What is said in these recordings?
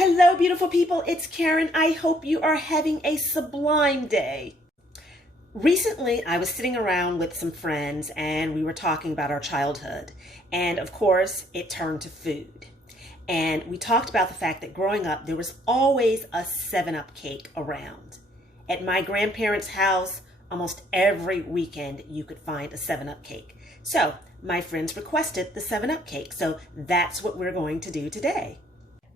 Hello, beautiful people. It's Karen. I hope you are having a sublime day. Recently, I was sitting around with some friends and we were talking about our childhood. And of course, it turned to food. And we talked about the fact that growing up, there was always a 7-Up cake around. At my grandparents' house, almost every weekend, you could find a 7-Up cake. So my friends requested the 7-Up cake. So that's what we're going to do today.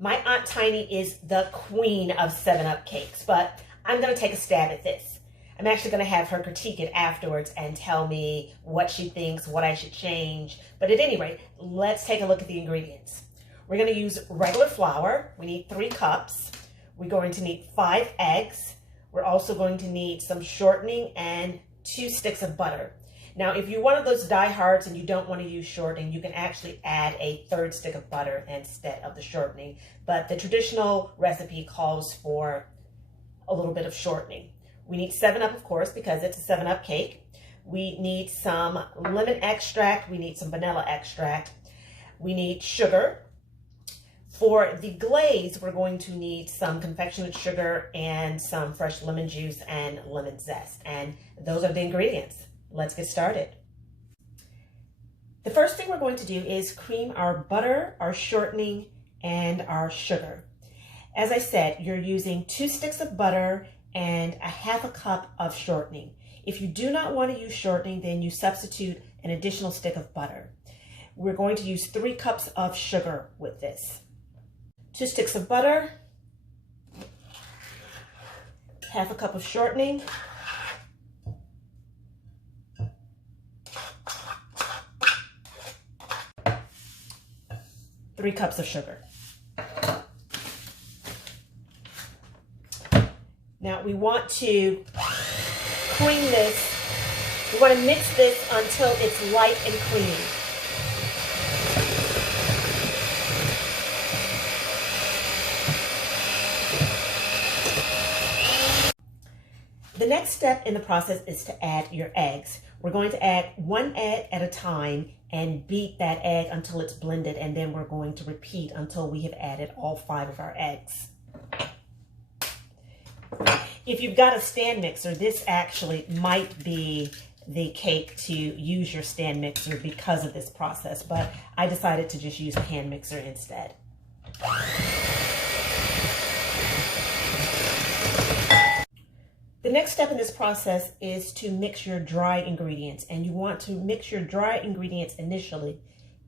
My Aunt Tiny is the queen of 7-Up cakes, but I'm going to take a stab at this. I'm actually going to have her critique it afterwards and tell me what she thinks, what I should change. But at any rate, let's take a look at the ingredients. We're going to use regular flour. We need 3 cups. We're going to need 5 eggs. We're also going to need some shortening and 2 sticks of butter. Now, if you're one of those diehards and you don't want to use shortening, you can actually add a 3rd stick of butter instead of the shortening. But the traditional recipe calls for a little bit of shortening. We need 7-Up, of course, because it's a 7-Up cake. We need some lemon extract. We need some vanilla extract. We need sugar. For the glaze, we're going to need some confectionate sugar and some fresh lemon juice and lemon zest. And those are the ingredients. Let's get started. The first thing we're going to do is cream our butter, our shortening, and our sugar. As I said, you're using 2 sticks of butter and a 1/2 cup of shortening. If you do not want to use shortening, then you substitute an additional stick of butter. We're going to use 3 cups of sugar with this. 2 sticks of butter, 1/2 cup of shortening, 3 cups of sugar. Now we want to cream this. We want to mix this until it's light and creamy. The next step in the process is to add your eggs. We're going to add 1 egg at a time and beat that egg until it's blended, and then we're going to repeat until we have added all 5 of our eggs. If you've got a stand mixer, this actually might be the cake to use your stand mixer because of this process, but I decided to just use a hand mixer instead. The next step in this process is to mix your dry ingredients, and you want to mix your dry ingredients initially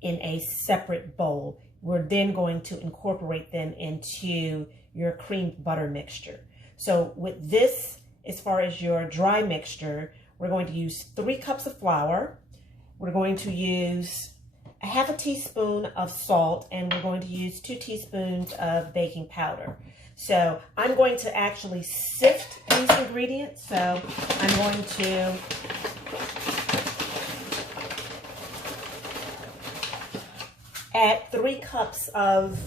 in a separate bowl. We're then going to incorporate them into your creamed butter mixture. So with this, as far as your dry mixture, we're going to use 3 cups of flour. We're going to use a 1/2 teaspoon of salt, and we're going to use 2 teaspoons of baking powder. So I'm going to actually sift these ingredients. So I'm going to add 3 cups of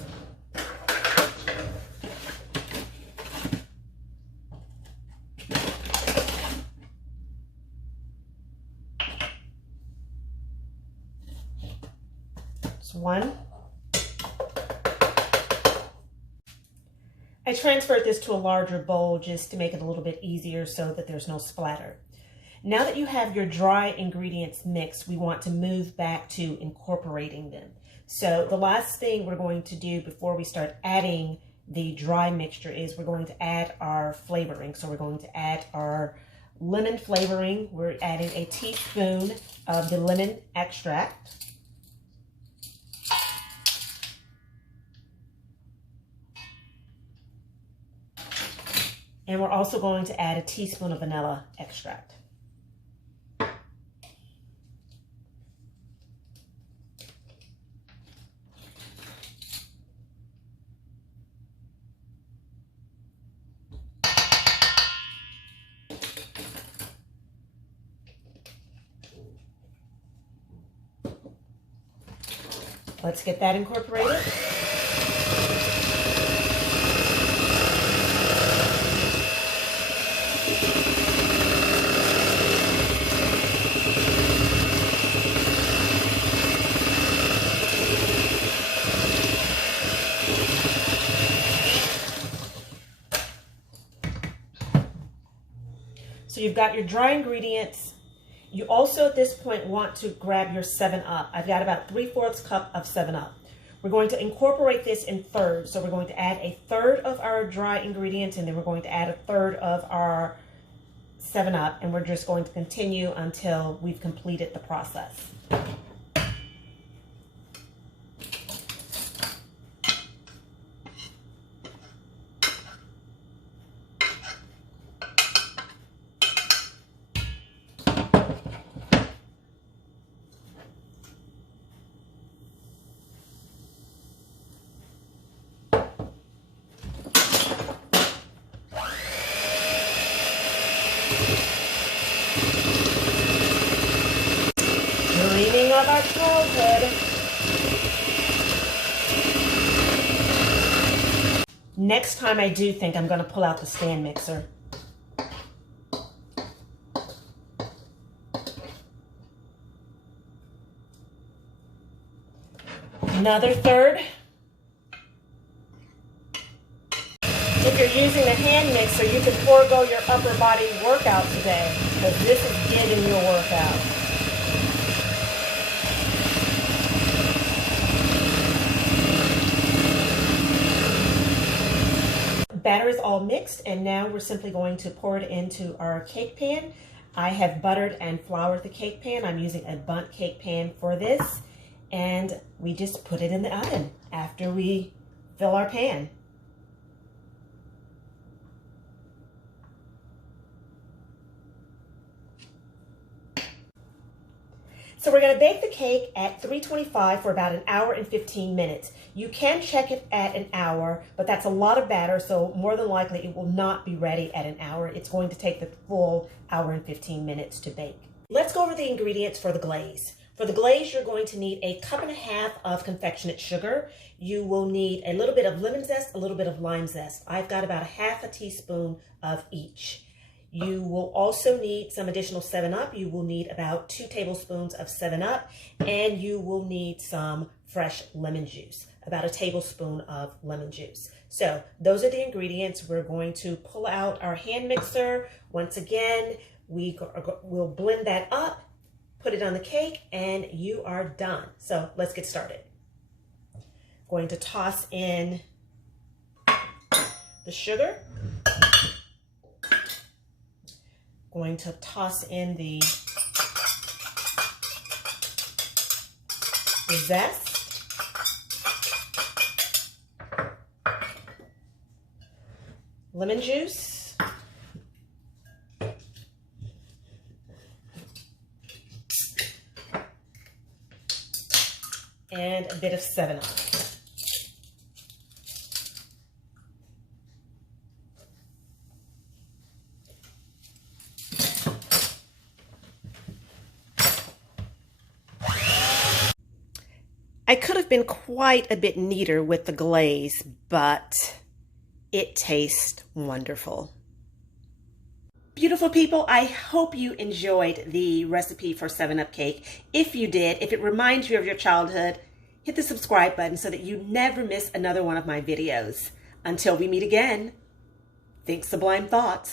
one. I transferred this to a larger bowl just to make it a little bit easier so that there's no splatter. Now that you have your dry ingredients mixed, we want to move back to incorporating them. So the last thing we're going to do before we start adding the dry mixture is we're going to add our flavoring. So we're going to add our lemon flavoring. We're adding a teaspoon of the lemon extract. And we're also going to add a teaspoon of vanilla extract. Let's get that incorporated. So you've got your dry ingredients. You also at this point want to grab your 7-Up. I've got about 3/4 cup of 7-Up. We're going to incorporate this in thirds. So we're going to add a third of our dry ingredients, and then we're going to add a third of our 7-Up, and we're just going to continue until we've completed the process. Dreaming of our childhood. Next time I do think I'm going to pull out the stand mixer. Another third. If you're using a hand mixer, you can forego your upper body workout today, because this is getting your workout. Batter is all mixed, and now we're simply going to pour it into our cake pan. I have buttered and floured the cake pan. I'm using a bundt cake pan for this, and we just put it in the oven after we fill our pan. So we're going to bake the cake at 325 for about 1 hour and 15 minutes. You can check it at 1 hour, but that's a lot of batter, so more than likely it will not be ready at 1 hour. It's going to take the full 1 hour and 15 minutes to bake. Let's go over the ingredients for the glaze. For the glaze, you're going to need 1.5 cups of confectionate sugar. You will need a little bit of lemon zest, a little bit of lime zest. I've got about 1/2 teaspoon of each. You will also need some additional 7-Up. You will need about 2 tablespoons of 7-Up, and you will need some fresh lemon juice, about 1 tablespoon of lemon juice. So those are the ingredients. We're going to pull out our hand mixer. Once again, we'll blend that up, put it on the cake, and you are done. So let's get started. Going to toss in the sugar. Going to toss in the zest. Lemon juice. And a bit of 7-Up. I could have been quite a bit neater with the glaze, but it tastes wonderful. Beautiful people, I hope you enjoyed the recipe for 7-Up cake. If you did, if it reminds you of your childhood, hit the subscribe button so that you never miss another one of my videos. Until we meet again, think Sublime Thoughts.